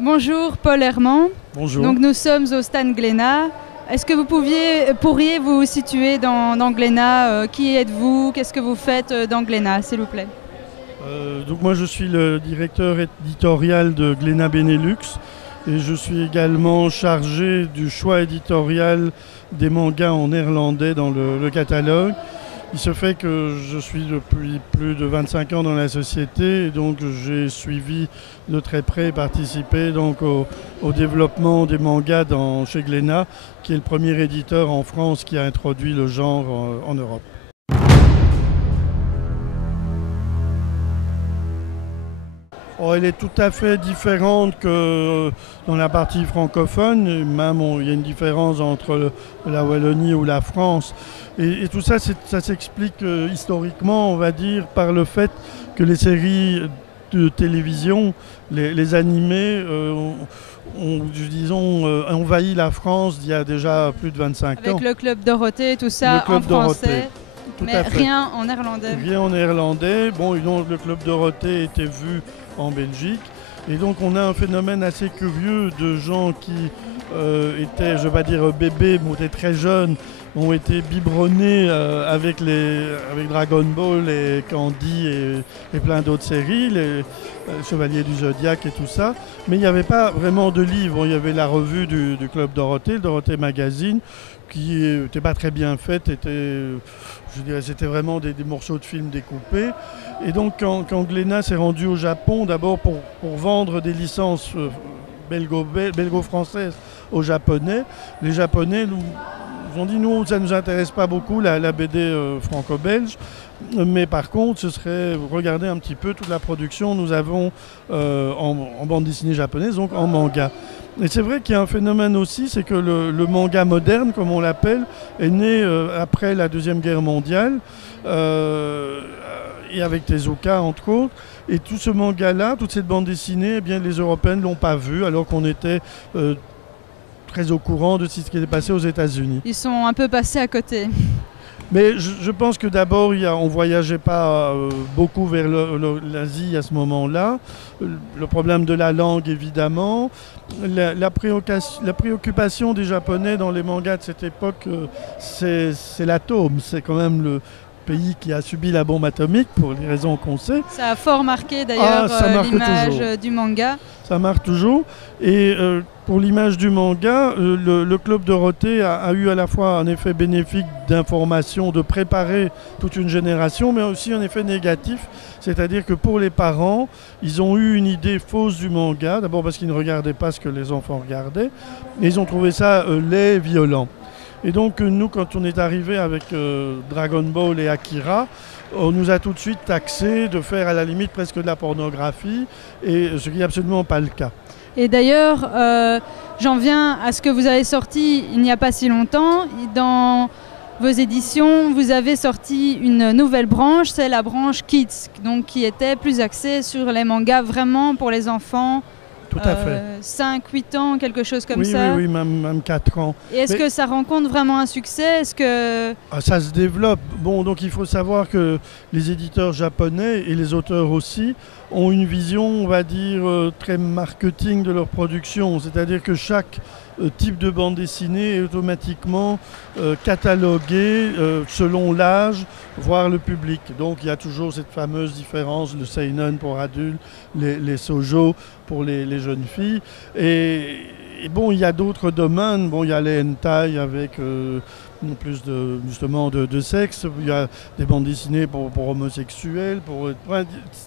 Bonjour Paul Herman. Bonjour. Donc nous sommes au stand Glénat. Est-ce que vous pourriez vous situer dans Glénat? Qui êtes-vous? Qu'est-ce que vous faites dans Glénat, s'il vous plaît? Donc moi je suis le directeur éditorial de Glénat Benelux et je suis également chargé du choix éditorial des mangas en néerlandais dans le catalogue. Il se fait que je suis depuis plus de 25 ans dans la société et donc j'ai suivi de très près et participé donc au développement des mangas chez Glénat, qui est le premier éditeur en France qui a introduit le genre en Europe. Oh, elle est tout à fait différente que dans la partie francophone. Même il y a une différence entre la Wallonie ou la France. Et tout ça, ça s'explique historiquement, on va dire, par le fait que les séries de télévision, les animés, ont envahi la France il y a déjà plus de 25 ans. Avec le Club Dorothée, tout ça en français, mais rien en néerlandais. Rien en néerlandais. Bon, le Club Dorothée était vu en Belgique. Et donc on a un phénomène assez curieux de gens qui étaient, je ne vais pas dire bébés, mais étaient très jeunes, ont été biberonnés avec Dragon Ball et Candy et plein d'autres séries, les Chevaliers du Zodiaque et tout ça. Mais il n'y avait pas vraiment de livres. Il y avait la revue du Club Dorothée, le Dorothée Magazine, qui n'était pas très bien faite, je dirais, c'était vraiment des morceaux de films découpés. Et donc quand Glénat s'est rendu au Japon, d'abord pour vendre des licences belgo-françaises aux Japonais, les Japonais nous ont dit nous, ça ne nous intéresse pas beaucoup la BD franco-belge, mais par contre ce serait regarder un petit peu toute la production nous avons en bande dessinée japonaise, donc en manga. Et c'est vrai qu'il y a un phénomène aussi, c'est que le manga moderne, comme on l'appelle, est né après la Deuxième Guerre mondiale, et avec Tezuka entre autres. Et tout ce manga-là, toute cette bande dessinée, eh bien, les Européens ne l'ont pas vu, alors qu'on était très au courant de ce qui était passé aux États-Unis. Ils sont un peu passés à côté. Mais je pense que d'abord, on ne voyageait pas beaucoup vers l'Asie à ce moment-là. Le problème de la langue, évidemment. La préoccupation des Japonais dans les mangas de cette époque, c'est l'atome. C'est quand même le pays qui a subi la bombe atomique, pour les raisons qu'on sait. Ça a fort marqué d'ailleurs l'image du manga. Ça marque toujours. Et pour l'image du manga, le Club Dorothée a eu à la fois un effet bénéfique d'information, de préparer toute une génération, mais aussi un effet négatif. C'est-à-dire que pour les parents, ils ont eu une idée fausse du manga. D'abord parce qu'ils ne regardaient pas ce que les enfants regardaient. Et ils ont trouvé ça laid, violent. Et donc nous, quand on est arrivé avec Dragon Ball et Akira, on nous a tout de suite taxé de faire à la limite presque de la pornographie, et ce qui n'est absolument pas le cas. Et d'ailleurs, j'en viens à ce que vous avez sorti il n'y a pas si longtemps. Dans vos éditions, vous avez sorti une nouvelle branche, c'est la branche Kids, donc qui était plus axée sur les mangas vraiment pour les enfants. Tout à fait. 5-8 ans, quelque chose comme ça. Oui, même 4 ans. Et est-ce que ça rencontre vraiment un succès? Ça se développe. Bon, donc il faut savoir que les éditeurs japonais et les auteurs aussi ont une vision, on va dire, très marketing de leur production. C'est-à-dire que chaque type de bande dessinée est automatiquement catalogué selon l'âge, voire le public. Donc il y a toujours cette fameuse différence, le seinen pour adultes, les shoujo pour les jeunes filles. Et bon, il y a d'autres domaines. Bon, il y a les hentai avec plus de sexe. Il y a des bandes dessinées pour homosexuels.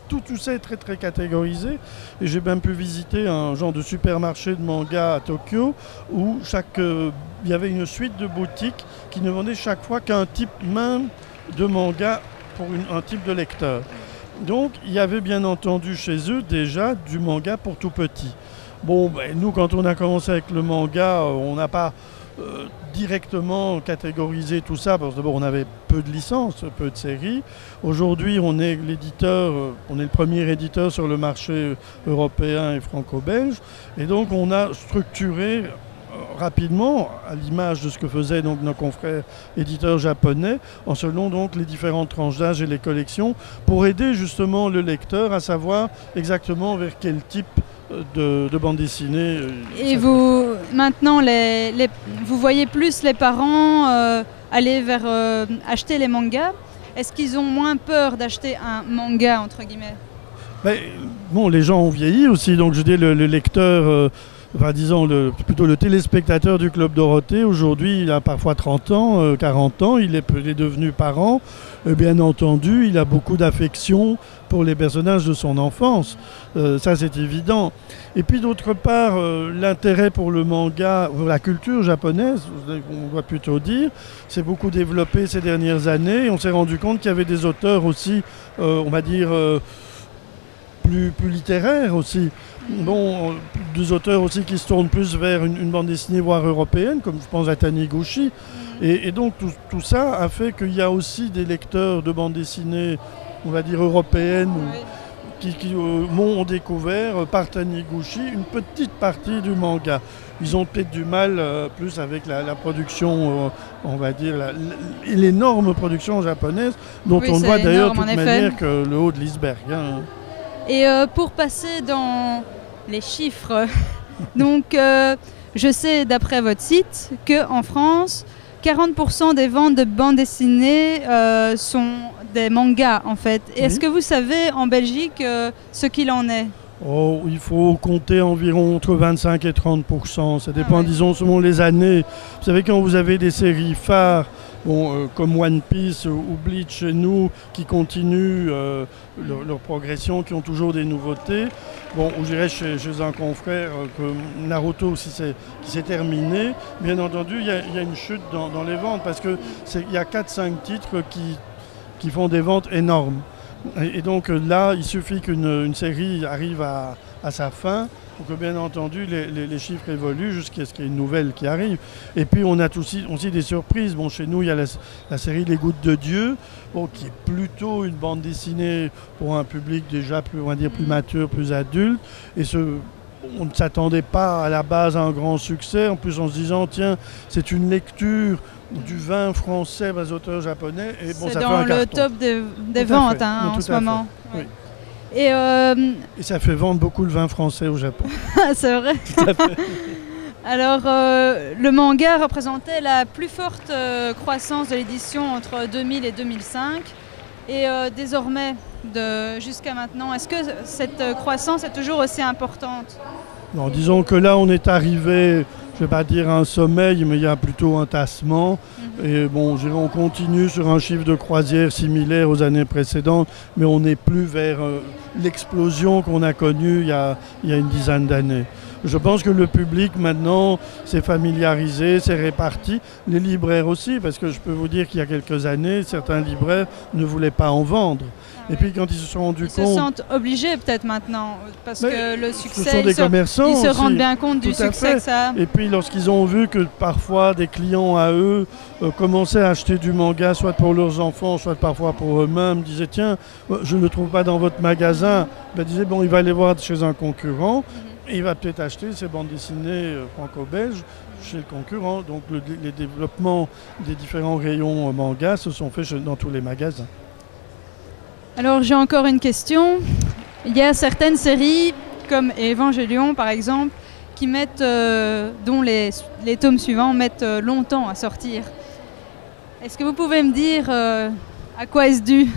Tout ça est très très catégorisé. Et j'ai même pu visiter un genre de supermarché de manga à Tokyo où il y avait une suite de boutiques qui ne vendaient chaque fois qu'un type même de manga pour un type de lecteur. Donc il y avait bien entendu chez eux déjà du manga pour tout petit. Bon, nous quand on a commencé avec le manga, on n'a pas directement catégorisé tout ça, parce que d'abord on avait peu de licences, peu de séries. Aujourd'hui on est on est le premier éditeur sur le marché européen et franco-belge, et donc on a structuré rapidement, à l'image de ce que faisaient donc nos confrères éditeurs japonais, en selon donc les différentes tranches d'âge et les collections, pour aider justement le lecteur à savoir exactement vers quel type de bande dessinée. Et vous, maintenant, vous voyez plus les parents aller vers acheter les mangas. Est-ce qu'ils ont moins peur d'acheter un manga, entre guillemets? Bon, les gens ont vieilli aussi, donc je dis le lecteur, enfin disons plutôt le téléspectateur du Club Dorothée, aujourd'hui il a parfois 30 ans, 40 ans, il est devenu parent, et bien entendu il a beaucoup d'affection pour les personnages de son enfance, ça c'est évident. Et puis d'autre part, l'intérêt pour le manga, la culture japonaise, on doit plutôt dire, s'est beaucoup développé ces dernières années, et on s'est rendu compte qu'il y avait des auteurs aussi, on va dire... plus littéraire aussi. Bon, des auteurs aussi qui se tournent plus vers une bande dessinée voire européenne, comme je pense à Taniguchi. Et donc tout ça a fait qu'il y a aussi des lecteurs de bande dessinée, on va dire européennes, qui m'ont découvert par Taniguchi une petite partie du manga. Ils ont peut-être du mal plus avec la production, on va dire, l'énorme production japonaise, dont on voit d'ailleurs de toute manière que le haut de l'iceberg. Hein. Et pour passer dans les chiffres, donc je sais d'après votre site qu'en France, 40% des ventes de bandes dessinées sont des mangas en fait. Oui. Est-ce que vous savez en Belgique ce qu'il en est? Oh, il faut compter environ entre 25 et 30%. Ça dépend, disons, selon les années. Vous savez, quand vous avez des séries phares, comme One Piece ou Bleach chez nous, qui continuent leur progression, qui ont toujours des nouveautés. Bon, je dirais chez un confrère que Naruto aussi qui s'est terminé. Bien entendu, il y a une chute dans les ventes parce qu'il y a 4-5 titres qui font des ventes énormes. Et donc là, il suffit qu'une série arrive à sa fin pour que bien entendu les chiffres évoluent jusqu'à ce qu'il y ait une nouvelle qui arrive. Et puis on a aussi des surprises. Bon, chez nous, il y a la série Les Gouttes de Dieu, qui est plutôt une bande dessinée pour un public déjà plus, on va dire, plus mature, plus adulte. Et on ne s'attendait pas à la base à un grand succès. En plus, en se disant, tiens, c'est une lecture du vin français par les auteurs japonais. Et bon, ça fait un carton. C'est dans le top des ventes en ce moment. Oui. Et ça fait vendre beaucoup le vin français au Japon. C'est vrai. Tout à fait. Alors, le manga représentait la plus forte croissance de l'édition entre 2000 et 2005. Et désormais, jusqu'à maintenant, est-ce que cette croissance est toujours aussi importante? Non, disons que là, on est arrivé, je ne vais pas dire un sommeil, mais il y a plutôt un tassement. Et bon, je dirais, on continue sur un chiffre de croisière similaire aux années précédentes, mais on n'est plus vers l'explosion qu'on a connue il y a une dizaine d'années. Je pense que le public maintenant s'est familiarisé, s'est réparti, les libraires aussi, parce que je peux vous dire qu'il y a quelques années, certains libraires ne voulaient pas en vendre. Et puis quand ils se sont rendus compte... Ils se sentent obligés peut-être maintenant, parce que le succès, ce sont des commerçants ils se aussi, rendent bien compte du succès que ça a. Et puis lorsqu'ils ont vu que parfois des clients à eux commençaient à acheter du manga, soit pour leurs enfants, soit parfois pour eux-mêmes, disaient tiens, je ne le trouve pas dans votre magasin, disaient bon, il va aller voir chez un concurrent. Et il va peut-être acheter ces bandes dessinées franco-belges chez le concurrent. Donc les développements des différents rayons manga se sont faits dans tous les magasins. Alors j'ai encore une question. Il y a certaines séries, comme Evangelion par exemple, qui mettent, dont les tomes suivants mettent longtemps à sortir. Est-ce que vous pouvez me dire à quoi est-ce dû?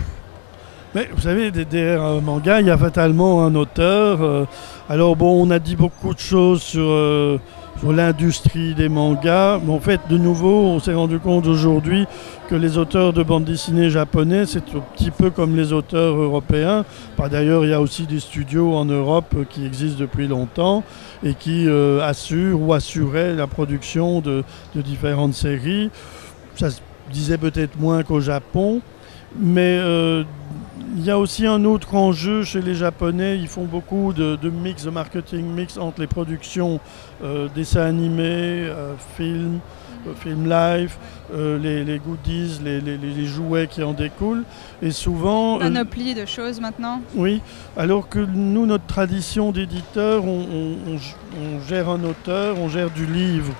Mais vous savez, derrière un manga, il y a fatalement un auteur. Alors bon, on a dit beaucoup de choses sur l'industrie des mangas. Mais en fait, de nouveau, on s'est rendu compte aujourd'hui que les auteurs de bande dessinée japonais, c'est un petit peu comme les auteurs européens. D'ailleurs, il y a aussi des studios en Europe qui existent depuis longtemps et qui assurent ou assuraient la production de différentes séries. Ça se disait peut-être moins qu'au Japon. Mais il y a aussi un autre enjeu chez les Japonais. Ils font beaucoup de mix, de marketing mix entre les productions dessins animés, films live, les goodies, les jouets qui en découlent. Et souvent... Panoplie de choses maintenant. Oui, alors que nous, notre tradition d'éditeur, on gère un auteur, on gère du livre.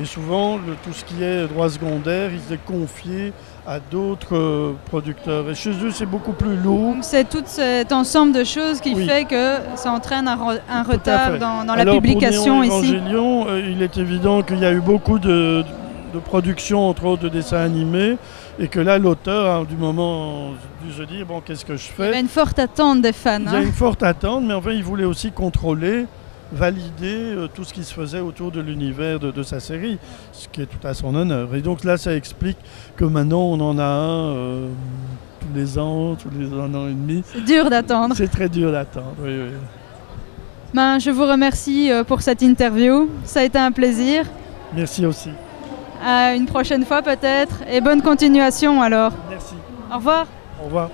Et souvent, tout ce qui est droit secondaire, il est confié à d'autres producteurs. Et chez eux, c'est beaucoup plus lourd. Donc c'est tout cet ensemble de choses qui Oui. fait que ça entraîne un Tout à retard fait. dans la Alors, publication pour Néon ici. Évangélion, il est évident qu'il y a eu beaucoup de production, entre autres de dessins animés, et que là, l'auteur, du moment, a dû se dire, bon, qu'est-ce que je Il y avait fais? une forte attente des fans. Il y a une forte attente, mais enfin, il voulait aussi contrôler, valider tout ce qui se faisait autour de l'univers de sa série, ce qui est tout à son honneur. Et donc là, ça explique que maintenant, on en a un tous les ans, tous les 1 an et demi. C'est dur d'attendre. C'est très dur d'attendre, oui, oui. Ben, je vous remercie pour cette interview. Ça a été un plaisir. Merci aussi. À une prochaine fois peut-être. Et bonne continuation alors. Merci. Au revoir. Au revoir.